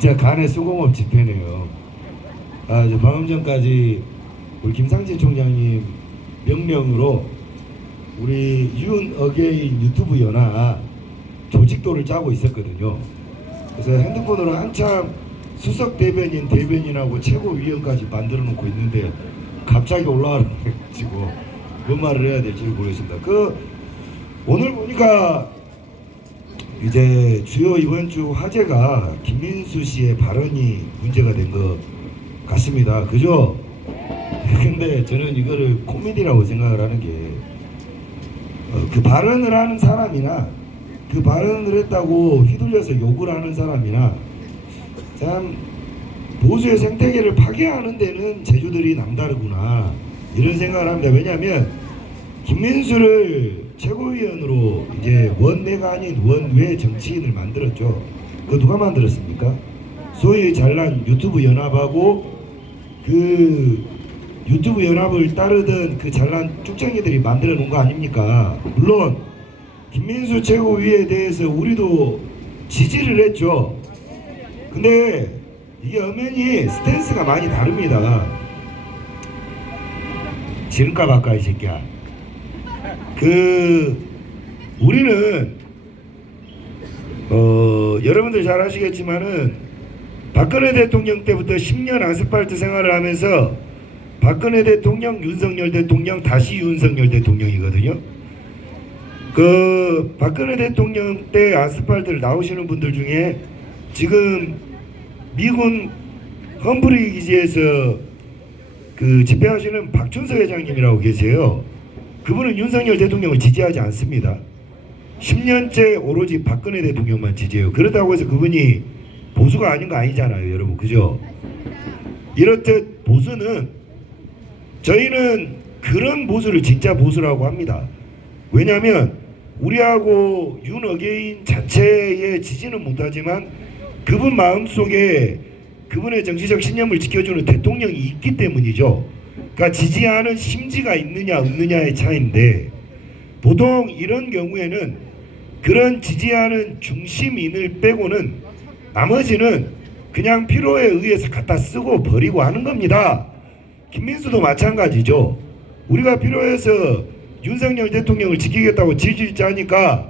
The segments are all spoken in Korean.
진짜 간의 수공업 집회네요. 이제 방금 전까지 우리 김상진 총장님 명령으로 우리 윤 어게인 유튜브 연합 조직도를 짜고 있었거든요. 그래서 핸드폰으로 한참 수석 대변인하고 최고위원까지 만들어 놓고 있는데 갑자기 올라와가지고 뭔 말을 해야 될지 모르겠습니다. 오늘 보니까 이제 주요 이번 주 화제가 김민수 씨의 발언이 문제가 된 것 같습니다. 그죠? 근데 저는 이거를 코미디라고 생각을 하는 게 그 발언을 하는 사람이나 그 발언을 했다고 휘둘려서 욕을 하는 사람이나 참 보수의 생태계를 파괴하는 데는 제주들이 남다르구나 이런 생각을 합니다. 왜냐하면 김민수를 최고위원으로 이제 원내가 아닌 원외 정치인을 만들었죠. 그거 누가 만들었습니까? 소위 잘난 유튜브 연합하고 그 유튜브 연합을 따르던 그 잘난 쭉쟁이들이 만들어 놓은 거 아닙니까? 물론 김민수 최고위에 대해서 우리도 지지를 했죠. 근데 이게 엄연히 스탠스가 많이 다릅니다. 지름값 아까 이 새끼야. 우리는 여러분들 잘 아시겠지만은 박근혜 대통령 때부터 10년 아스팔트 생활을 하면서 박근혜 대통령, 윤석열 대통령, 다시 윤석열 대통령이거든요. 그 박근혜 대통령 때 아스팔트를 나오시는 분들 중에 지금 미군 험브리 기지에서 그 집회하시는 박준서 회장님이라고 계세요. 그분은 윤석열 대통령을 지지하지 않습니다. 10년째 오로지 박근혜 대통령만 지지해요. 그렇다고 해서 그분이 보수가 아닌 거 아니잖아요, 여러분. 그죠? 이렇듯 보수는 저희는 그런 보수를 진짜 보수라고 합니다. 왜냐하면 우리하고 윤 어게인 자체의 지지는 못하지만 그분 마음속에 그분의 정치적 신념을 지켜주는 대통령이 있기 때문이죠. 그러니까 지지하는 심지가 있느냐 없느냐의 차이인데 보통 이런 경우에는 그런 지지하는 중심인을 빼고는 나머지는 그냥 필요에 의해서 갖다 쓰고 버리고 하는 겁니다. 김민수도 마찬가지죠. 우리가 필요해서 윤석열 대통령을 지키겠다고 지지자 하니까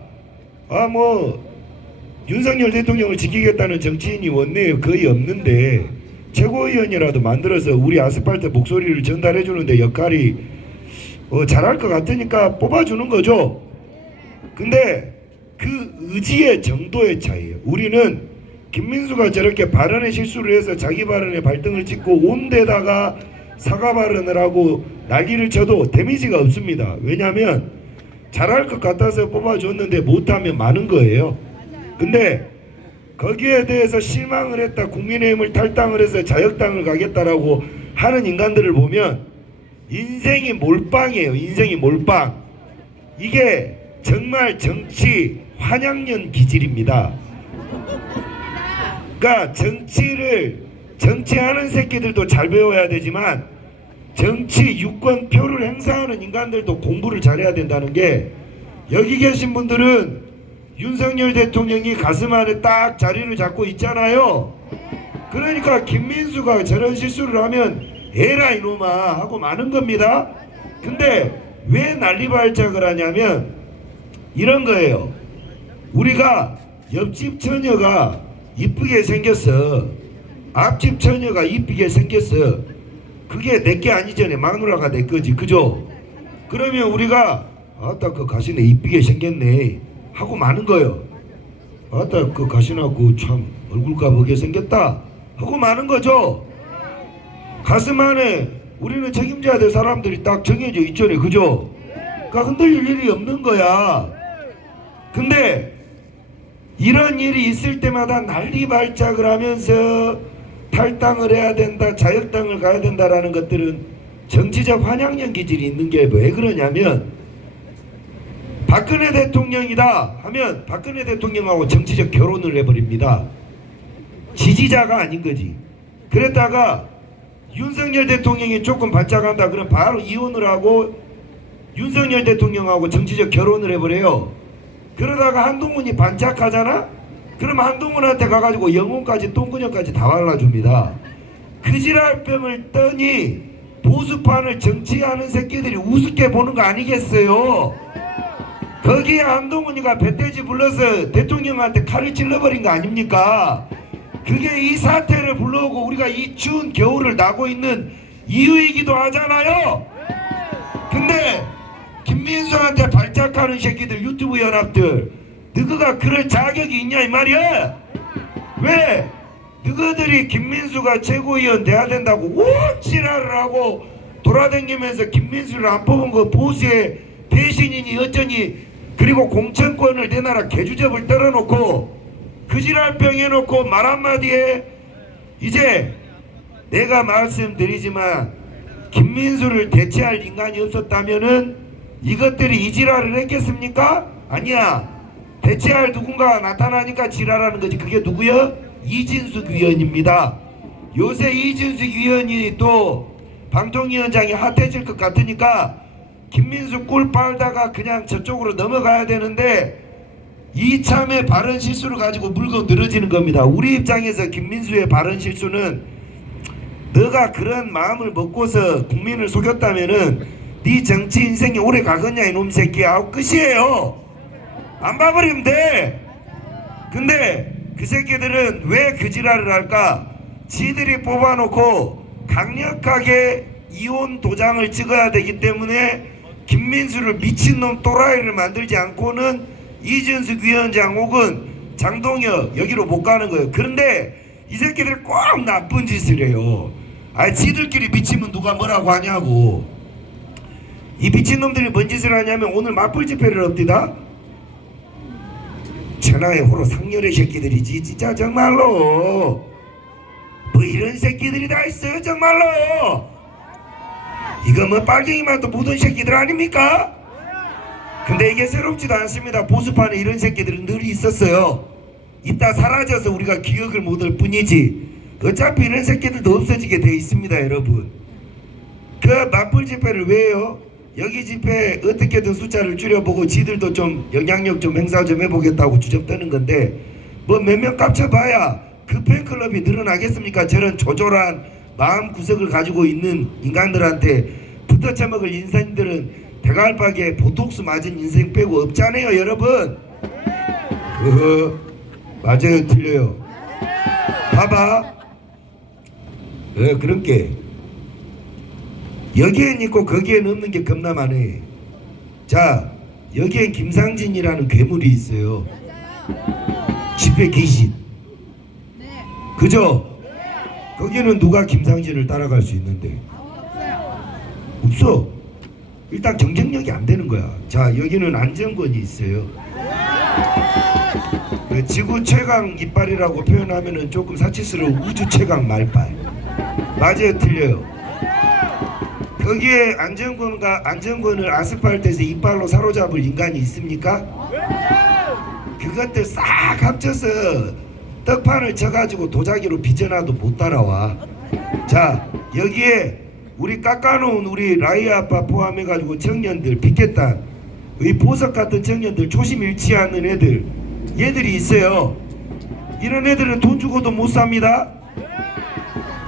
윤석열 대통령을 지키겠다는 정치인이 원내에 거의 없는데 최고위원이라도 만들어서 우리 아스팔트 목소리를 전달해 주는데 역할이 잘할 것 같으니까 뽑아주는 거죠. 근데 그 의지의 정도의 차이예요. 우리는 김민수가 저렇게 발언에 실수를 해서 자기 발언에 발등을 찍고 온 데다가 사과 발언을 하고 난리를 쳐도 데미지가 없습니다. 왜냐하면 잘할 것 같아서 뽑아줬는데 못하면 많은 거예요. 근데 거기에 대해서 실망을 했다, 국민의힘을 탈당을 해서 자역당을 가겠다라고 하는 인간들을 보면 인생이 몰빵이에요. 인생이 몰빵. 이게 정말 정치 환양년 기질입니다. 그러니까 정치하는 새끼들도 잘 배워야 되지만 정치 유권표를 행사하는 인간들도 공부를 잘해야 된다는 게 여기 계신 분들은 윤석열 대통령이 가슴 안에 딱 자리를 잡고 있잖아요. 그러니까 김민수가 저런 실수를 하면 에라 이놈아 하고 마는 겁니다. 근데 왜 난리발작을 하냐면 이런 거예요. 우리가 옆집 처녀가 이쁘게 생겼어. 앞집 처녀가 이쁘게 생겼어. 그게 내게 아니잖아요. 마누라가 내 거지. 그죠? 그러면 우리가 아따 그 가시네 이쁘게 생겼네 하고 마는 거예요. 아따 그 가시나고 참 얼굴값 보게 생겼다 하고 마는 거죠. 가슴 안에 우리는 책임져야 될 사람들이 딱 정해져 있잖아요. 그죠? 그러니까 흔들릴 일이 없는 거야. 근데 이런 일이 있을 때마다 난리발작을 하면서 탈당을 해야 된다, 자역당을 가야 된다라는 것들은 정치적 환양년 기질이 있는 게 왜 그러냐면 박근혜 대통령이다 하면 박근혜 대통령하고 정치적 결혼을 해버립니다. 지지자가 아닌 거지. 그랬다가 윤석열 대통령이 조금 반짝한다 그럼 바로 이혼을 하고 윤석열 대통령하고 정치적 결혼을 해버려요. 그러다가 한동훈이 반짝하잖아? 그럼 한동훈한테 가가지고 영혼까지 똥근육까지 다 발라줍니다. 그 지랄병을 떠니 보수판을 정치하는 새끼들이 우습게 보는 거 아니겠어요? 거기에 한동훈이가 배돼지 불러서 대통령한테 칼을 찔러버린 거 아닙니까? 그게 이 사태를 불러오고 우리가 이 추운 겨울을 나고 있는 이유이기도 하잖아요. 근데 김민수한테 발작하는 새끼들, 유튜브 연합들, 너희가 그럴 자격이 있냐 이 말이야. 왜? 너희들이 김민수가 최고위원 돼야 된다고 온 지랄을 하고 돌아다니면서 김민수를 안 뽑은 거 보수의 배신이니 어쩌니, 그리고 공천권을 내놔라 개주접을 떨어놓고 그 지랄병 해놓고 말 한마디에 이제 내가 말씀드리지만 김민수를 대체할 인간이 없었다면은 이것들이 이 지랄을 했겠습니까? 아니야. 대체할 누군가가 나타나니까 지랄하는 거지. 그게 누구요? 이진숙 위원입니다. 요새 이진숙 위원이 또 방통위원장이 핫해질 것 같으니까 김민수 꿀 빨다가 그냥 저쪽으로 넘어가야 되는데 이참에 발언 실수를 가지고 물고 늘어지는 겁니다. 우리 입장에서 김민수의 발언 실수는 너가 그런 마음을 먹고서 국민을 속였다면은 네 정치 인생이 오래 가겠냐 이놈 새끼야 하고 끝이에요. 안 봐버리면 돼. 근데 그 새끼들은 왜 그 지랄을 할까? 지들이 뽑아놓고 강력하게 이혼 도장을 찍어야 되기 때문에 김민수를 미친놈 또라이를 만들지 않고는 이준석 위원장 혹은 장동혁 여기로 못 가는 거예요. 그런데 이 새끼들 꼭 나쁜 짓을 해요. 아, 지들끼리 미치면 누가 뭐라고 하냐고. 이 미친놈들이 뭔 짓을 하냐면 오늘 맞불 집회를 합디다. 천하의 호로 상렬의 새끼들이지 진짜 정말로. 뭐 이런 새끼들이 다 있어요 정말로. 이거 뭐 빨갱이만 또 보던 새끼들 아닙니까? 근데 이게 새롭지도 않습니다. 보수판에 이런 새끼들은 늘 있었어요. 이따 사라져서 우리가 기억을 못할 뿐이지 어차피 이런 새끼들도 없어지게 돼 있습니다 여러분. 그 맞불 집회를 왜 해요? 여기 집회 어떻게든 숫자를 줄여보고 지들도 좀 영향력 좀 행사 좀 해보겠다고 주접떠는 건데 뭐 몇 명 깝쳐봐야 그 팬클럽이 늘어나겠습니까? 저런 조절한 마음 구석을 가지고 있는 인간들한테 붙어쳐먹을 인생들은 대갈박에 보톡스 맞은 인생 빼고 없잖아요 여러분. 맞아요 틀려요? 봐봐. 그런 게 여기엔 있고 거기엔 없는 게 겁나 많네. 자, 여기엔 김상진이라는 괴물이 있어요. 집회 귀신. 그죠? 거기는 누가 김상진을 따라갈 수 있는데? 없어. 일단 경쟁력이 안 되는 거야. 자, 여기는 안정권이 있어요. 지구 최강 이빨이라고 표현하면은 조금 사치스러운 우주 최강 말빨. 맞아요 틀려요? 거기에 안정권을 아스팔트에서 이빨로 사로잡을 인간이 있습니까? 그것들 싹 합쳐서 떡판을 쳐가지고 도자기로 빚어놔도 못 따라와. 자, 여기에 우리 깎아놓은 우리 라이 아빠 포함해가지고 청년들 피켓단 이 보석 같은 청년들 초심 잃지 않는 애들 얘들이 있어요. 이런 애들은 돈 주고도 못 삽니다.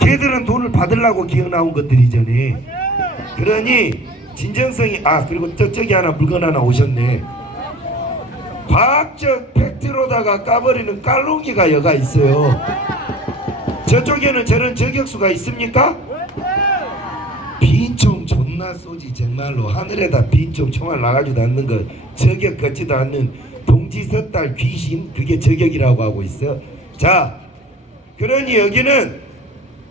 걔들은 돈을 받으려고 기어 나온 것들이잖니. 그러니 진정성이 그리고 저기 하나 물건 하나 오셨네. 과학적 팩트로다가 까버리는 깔롱이가 여가 있어요. 저쪽에는 저런 저격수가 있습니까? 빈총 존나 쏘지 정말로. 하늘에다 빈총 총알 나가지도 않는 거 저격 걷지도 않는 동지섣달 귀신 그게 저격이라고 하고 있어. 자, 그러니 여기는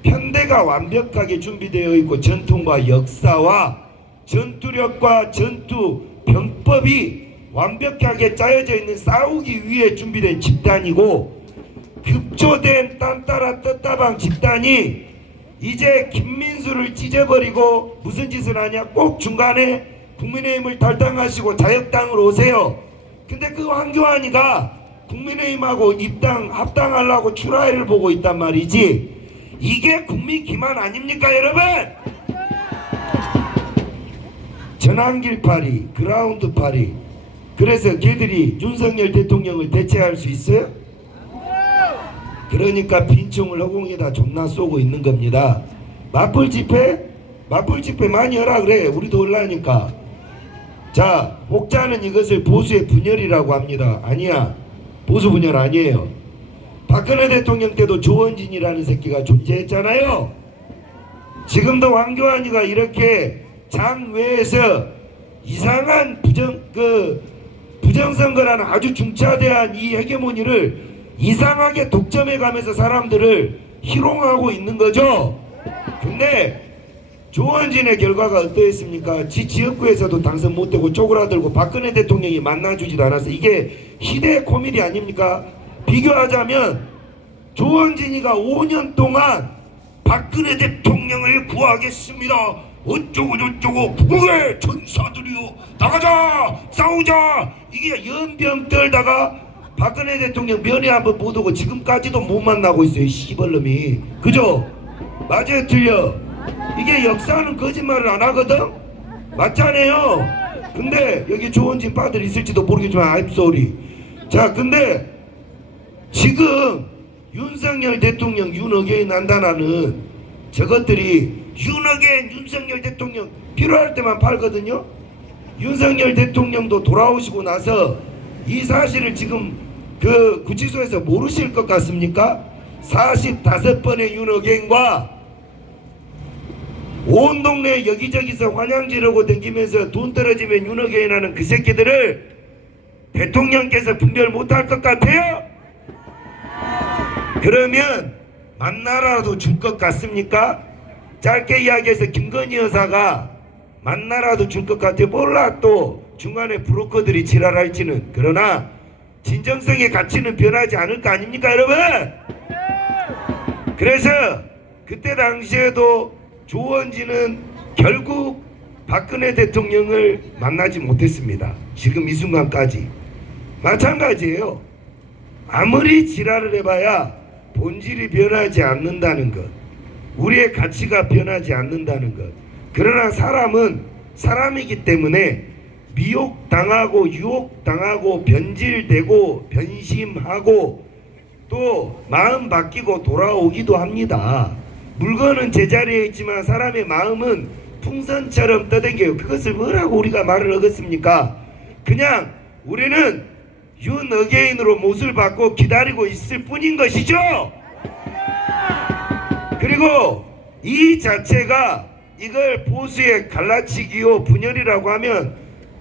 편대가 완벽하게 준비되어 있고 전통과 역사와 전투력과 전투 병법이 완벽하게 짜여져 있는 싸우기 위해 준비된 집단이고 급조된 딴따라 떴다방 집단이 이제 김민수를 찢어버리고 무슨 짓을 하냐. 꼭 중간에 국민의힘을 탈당하시고 자유당으로 오세요. 근데 그 황교안이가 국민의힘하고 합당하려고 출하회를 보고 있단 말이지. 이게 국민 기만 아닙니까 여러분? 전환길 파리, 그라운드 파리. 그래서 걔들이 윤석열 대통령을 대체할 수 있어요? 그러니까 빈총을 허공에다 존나 쏘고 있는 겁니다. 맞불 집회? 맞불 집회 많이 하라 그래. 우리도 올라니까. 자, 혹자는 이것을 보수의 분열이라고 합니다. 아니야. 보수 분열 아니에요. 박근혜 대통령 때도 조원진이라는 새끼가 존재했잖아요. 지금도 황교안이가 이렇게 장외에서 이상한 부정선거라는 아주 중차대한 이 헤게모니를 이상하게 독점해 가면서 사람들을 희롱하고 있는 거죠. 근데 조원진의 결과가 어떠했습니까? 지역구에서도 당선 못되고 쪼그라들고 박근혜 대통령이 만나주지도 않아서 이게 희대의 코미디 아닙니까? 비교하자면 조원진이가 5년 동안 박근혜 대통령을 구하겠습니다. 어쩌고 저쩌고 국의 전사들이요 나가자 싸우자 이게 연병 떨다가 박근혜 대통령 면회 한번 못 오고 지금까지도 못 만나고 있어요. 시벌놈이. 그죠? 맞아요 틀려? 이게 역사는 거짓말을 안 하거든? 맞잖아요. 근데 여기 조원진 빠들 있을지도 모르겠지만 I'm sorry. 자 근데 지금 윤석열 대통령 윤어게인 한다나는 저것들이 윤어게인 윤석열 대통령 필요할 때만 팔거든요. 윤석열 대통령도 돌아오시고 나서 이 사실을 지금 그 구치소에서 모르실 것 같습니까? 45번의 윤어게인과 온 동네 여기저기서 환영 지르고 댕기면서 돈 떨어지면 윤어게인 하는 그 새끼들을 대통령께서 분별 못할 것 같아요? 그러면 만나라도 줄 것 같습니까? 짧게 이야기해서 김건희 여사가 만나라도 줄 것 같아요. 몰라 또 중간에 브로커들이 지랄할지는. 그러나 진정성의 가치는 변하지 않을 거 아닙니까 여러분? 그래서 그때 당시에도 조원진은 결국 박근혜 대통령을 만나지 못했습니다. 지금 이 순간까지 마찬가지예요. 아무리 지랄을 해봐야 본질이 변하지 않는다는 것, 우리의 가치가 변하지 않는다는 것. 그러나 사람은 사람이기 때문에 미혹당하고 유혹당하고 변질되고 변심하고 또 마음 바뀌고 돌아오기도 합니다. 물건은 제자리에 있지만 사람의 마음은 풍선처럼 떠댕겨요. 그것을 뭐라고 우리가 말을 하겠습니까? 그냥 우리는 윤어게인으로 못을 받고 기다리고 있을 뿐인 것이죠. 그리고 이 자체가 이걸 보수의 갈라치기요 분열이라고 하면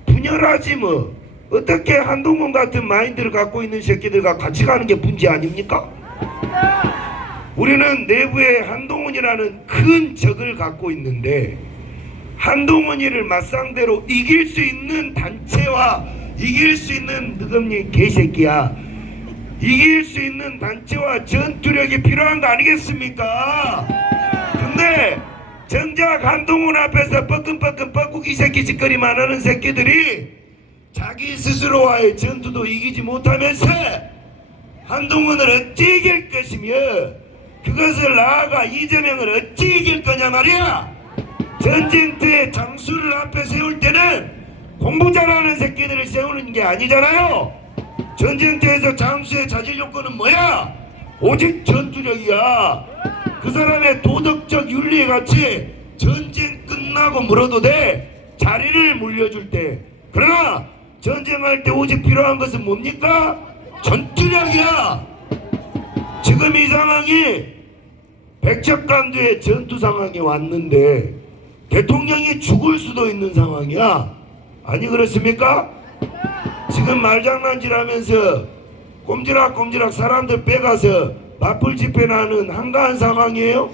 분열하지 뭐. 어떻게 한동훈 같은 마인드를 갖고 있는 새끼들과 같이 가는 게 문제 아닙니까? 우리는 내부에 한동훈이라는 큰 적을 갖고 있는데 한동훈이를 맞상대로 이길 수 있는 단체와 이길 수 있는 느금니 개새끼야, 이길 수 있는 단체와 전투력이 필요한 거 아니겠습니까? 근데 정작 한동훈 앞에서 뻐끔뻐끔 뻐꾸기 새끼 짓거리만 하는 새끼들이 자기 스스로와의 전투도 이기지 못하면서 한동훈을 어찌 이길 것이며 그것을 나아가 이재명을 어찌 이길 거냐 말이야. 전쟁터의 장수를 앞에 세울 때는 공부 잘하는 새끼들을 세우는 게 아니잖아요. 전쟁터에서 장수의 자질 요건은 뭐야? 오직 전투력이야. 그 사람의 도덕적 윤리에 같이 전쟁 끝나고 물어도 돼. 자리를 물려줄 때. 그러나 전쟁할 때 오직 필요한 것은 뭡니까? 전투력이야. 지금 이 상황이 백척간두의 전투 상황에 왔는데 대통령이 죽을 수도 있는 상황이야. 아니 그렇습니까? 지금 말장난질하면서 꼼지락꼼지락 사람들 빼가서 맞불 집회나 하는 한가한 상황이에요.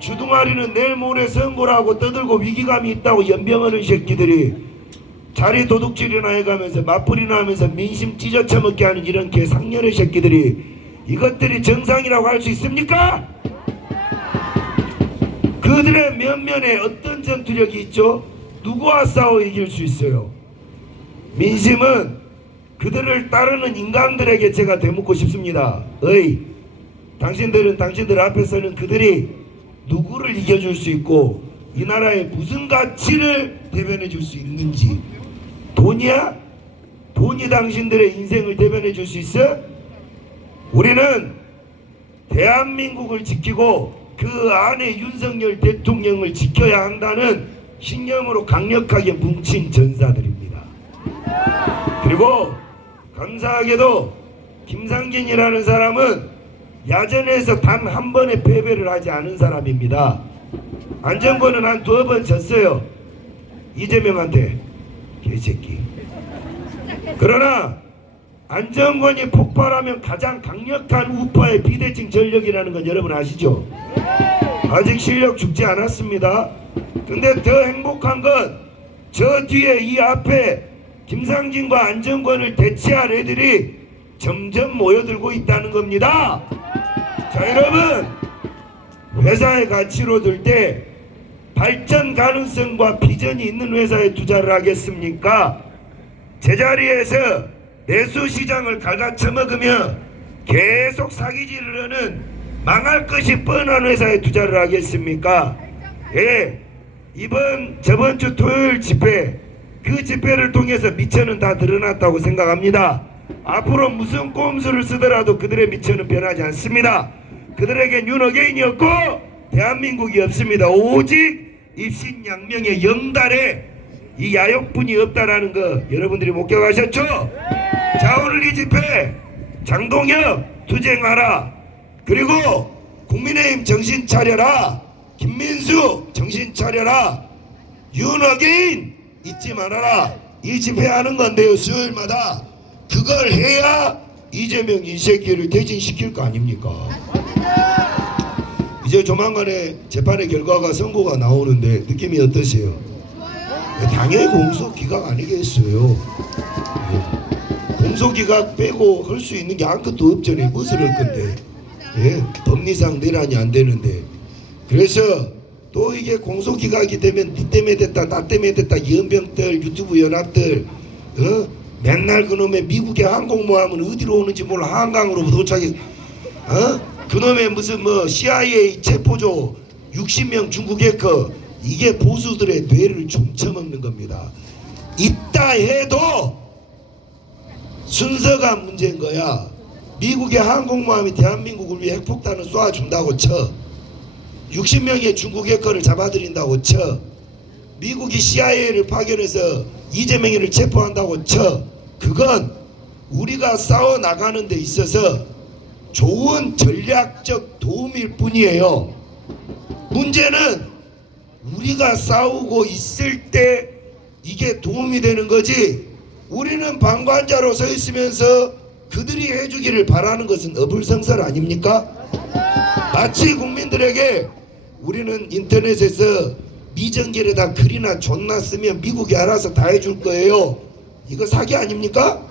주둥아리는 내일 모레 선고라고 떠들고 위기감이 있다고 연병하는 새끼들이 자리 도둑질이나 해가면서 맞불이나 하면서 민심 찢어쳐먹게 하는 이런 개상렬의 새끼들이 이것들이 정상이라고 할 수 있습니까? 그들의 면면에 어떤 전투력이 있죠? 누구와 싸워 이길 수 있어요? 민심은 그들을 따르는 인간들에게 제가 되묻고 싶습니다. 당신들은 당신들 앞에서는 그들이 누구를 이겨줄 수 있고 이 나라의 무슨 가치를 대변해 줄 수 있는지. 돈이야? 돈이 당신들의 인생을 대변해 줄 수 있어? 우리는 대한민국을 지키고 그 안에 윤석열 대통령을 지켜야 한다는 신념으로 강력하게 뭉친 전사들입니다. 그리고 감사하게도 김상진이라는 사람은 야전에서 단 한 번의 패배를 하지 않은 사람입니다. 안정권은 한 2번 졌어요. 이재명한테. 개새끼. 그러나 안정권이 폭발하면 가장 강력한 우파의 비대칭 전력이라는 건 여러분 아시죠? 아직 실력 죽지 않았습니다. 근데 더 행복한 건 저 뒤에 이 앞에 김상진과 안정권을 대체할 애들이 점점 모여들고 있다는 겁니다. 자, 여러분, 회사의 가치로 들 때 발전 가능성과 비전이 있는 회사에 투자를 하겠습니까? 제자리에서 내수시장을 갈가쳐먹으며 계속 사기질을 하는 망할 것이 뻔한 회사에 투자를 하겠습니까? 예, 저번 주 토요일 집회, 그 집회를 통해서 미천은 다 드러났다고 생각합니다. 앞으로 무슨 꼼수를 쓰더라도 그들의 미천은 변하지 않습니다. 그들에겐 윤어게인이었고 대한민국이 없습니다. 오직 입신양명의 영달에 이 야욕분이 없다라는 거 여러분들이 목격하셨죠? 자, 오늘 이 집회 장동혁 투쟁하라, 그리고 국민의힘 정신 차려라, 김민수 정신 차려라, 윤어게인 잊지 말아라, 이 집회하는 건데요. 수요일마다 그걸 해야 이재명 이 새끼를 퇴진시킬 거 아닙니까? 이제 조만간에 재판의 결과가 선고가 나오는데 느낌이 어떠세요? 당연히 공소기각 아니겠어요. 공소기각 빼고 할 수 있는 게 아무것도 없잖아요. 무엇을 할 건데. 예? 법리상 내란이 안 되는데. 그래서 또 이게 공소기각이 되면 니 때문에 됐다 나 때문에 됐다 연병들 유튜브 연합들 맨날 그놈의 미국의 항공모함은 어디로 오는지 몰라. 한강으로 도착해. 그놈의 무슨 뭐 CIA 체포조 60명 중국 해커, 이게 보수들의 뇌를 좀쳐먹는 겁니다. 있다 해도 순서가 문제인 거야. 미국의 항공모함이 대한민국을 위해 핵폭탄을 쏘아준다고 쳐. 60명의 중국 해커를 잡아들인다고 쳐. 미국이 CIA를 파견해서 이재명이를 체포한다고 쳐. 그건 우리가 싸워 나가는 데 있어서 좋은 전략적 도움일 뿐이에요. 문제는 우리가 싸우고 있을 때 이게 도움이 되는 거지, 우리는 방관자로 서 있으면서 그들이 해주기를 바라는 것은 어불성설 아닙니까? 마치 국민들에게 우리는 인터넷에서 미정결에다 글이나 존나 쓰면 미국이 알아서 다 해줄 거예요, 이거 사기 아닙니까?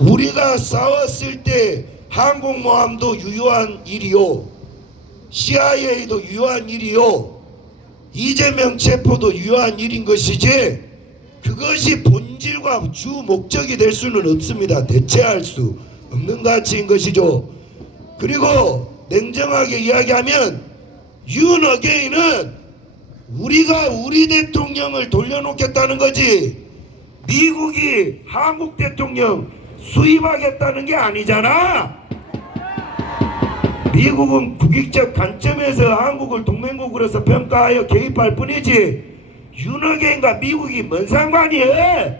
우리가 싸웠을 때 항공모함도 유효한 일이요, CIA도 유효한 일이요, 이재명 체포도 유효한 일인 것이지 그것이 본질과 주 목적이 될 수는 없습니다. 대체할 수 없는 가치인 것이죠. 그리고 냉정하게 이야기하면 윤어게인은 우리가 우리 대통령을 돌려놓겠다는 거지 미국이 한국 대통령 수입하겠다는 게 아니잖아. 미국은 국익적 관점에서 한국을 동맹국으로서 평가하여 개입할 뿐이지 윤어게인과 미국이 뭔 상관이에요?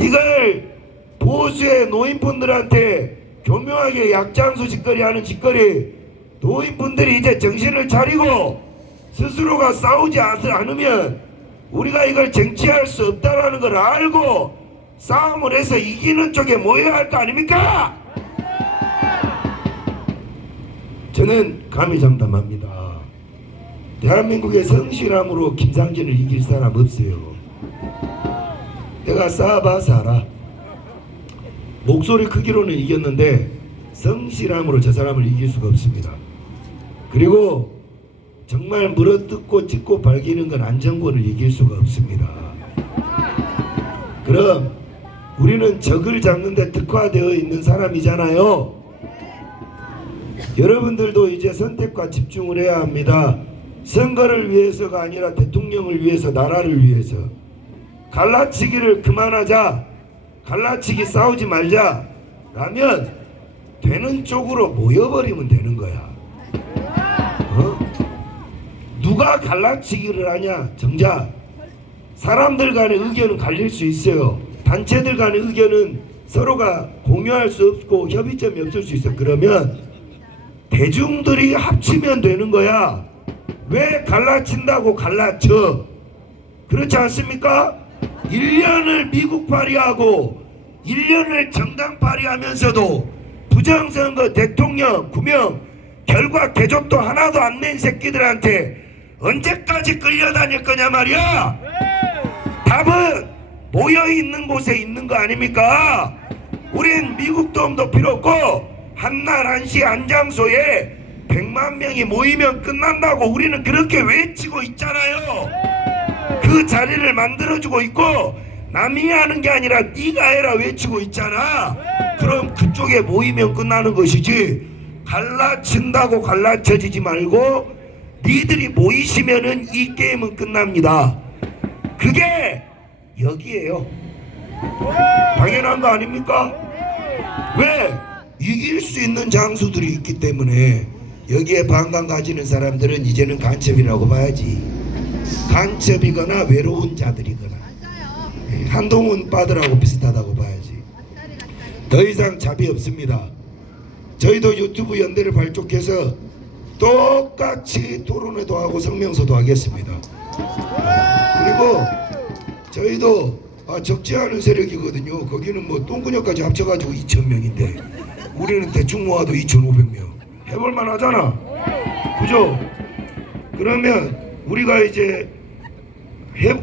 이걸 보수의 노인분들한테 교묘하게 약장수 짓거리 하는 짓거리, 노인분들이 이제 정신을 차리고 스스로가 싸우지 않으면 우리가 이걸 쟁취할 수 없다는 걸 알고 싸움을 해서 이기는 쪽에 모여야 할 거 아닙니까? 저는 감히 장담합니다. 대한민국의 성실함으로 김상진을 이길 사람 없어요. 내가 싸워봐서 알아. 목소리 크기로는 이겼는데 성실함으로 저 사람을 이길 수가 없습니다. 그리고 정말 물어뜯고 찢고 발기는 건 안정권을 이길 수가 없습니다. 그럼 우리는 적을 잡는 데 특화되어 있는 사람이잖아요. 여러분들도 이제 선택과 집중을 해야 합니다. 선거를 위해서가 아니라 대통령을 위해서, 나라를 위해서. 갈라치기를 그만하자, 갈라치기 싸우지 말자 라면 되는 쪽으로 모여버리면 되는 거야. 누가 갈라치기를 하냐? 정작 사람들 간의 의견은 갈릴 수 있어요. 단체들 간의 의견은 서로가 공유할 수 없고 협의점이 없을 수 있어. 그러면 대중들이 합치면 되는 거야. 왜 갈라친다고 갈라쳐? 그렇지 않습니까? 1년을 미국 파리하고 1년을 정당 파리하면서도 부정선거 대통령 9명 결과 개조도 하나도 안 낸 새끼들한테 언제까지 끌려다닐 거냐 말이야. 답은 모여있는 곳에 있는 거 아닙니까? 우린 미국 도움도 필요 없고 한날 한시 한 장소에 100만 명이 모이면 끝난다고 우리는 그렇게 외치고 있잖아요. 그 자리를 만들어주고 있고 남이 하는 게 아니라 네가 해라 외치고 있잖아. 그럼 그쪽에 모이면 끝나는 것이지 갈라친다고 갈라쳐지지 말고 니들이 모이시면은 이 게임은 끝납니다. 그게 여기에요. 당연한 거 아닙니까? 왜? 이길 수 있는 장수들이 있기 때문에. 여기에 반감 가지는 사람들은 이제는 간첩이라고 봐야지. 간첩이거나 외로운 자들이거나 한동훈 빠들하고 비슷하다고 봐야지. 더 이상 잡이 없습니다. 저희도 유튜브 연대를 발족해서 똑같이 토론회도 하고 성명서도 하겠습니다. 그리고 저희도 적지 않은 세력이거든요. 거기는 뭐 똥근역까지 합쳐가지고 2,000명인데 우리는 대충 모아도 2,500명 해볼만 하잖아. 그죠? 그러면 우리가 이제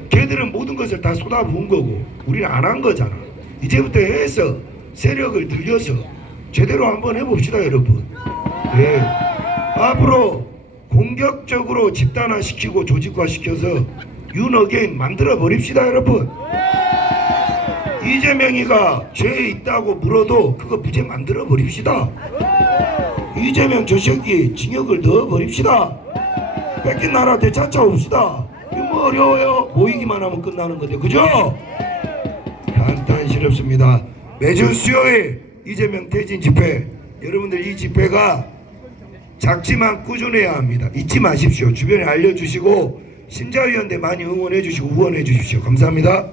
걔들은 모든 것을 다 쏟아부은 거고 우리는 안 한 거잖아. 이제부터 해서 세력을 들여서 제대로 한번 해봅시다 여러분. 예. 앞으로 공격적으로 집단화시키고 조직화시켜서 윤어게인 만들어 버립시다 여러분. 이재명이가 죄 있다고 물어도 그거 무죄 만들어 버립시다. 이재명 저 새끼 징역을 넣어 버립시다. 뺏긴 나라 되찾아옵시다. 이거 뭐 어려워요? 모이기만 하면 끝나는 건데 그죠? 간단시럽습니다. 매주 수요일 이재명 퇴진 집회, 여러분들 이 집회가 작지만 꾸준해야 합니다. 잊지 마십시오. 주변에 알려주시고 심자위원회 많이 응원해 주시고 후원해 주십시오. 감사합니다.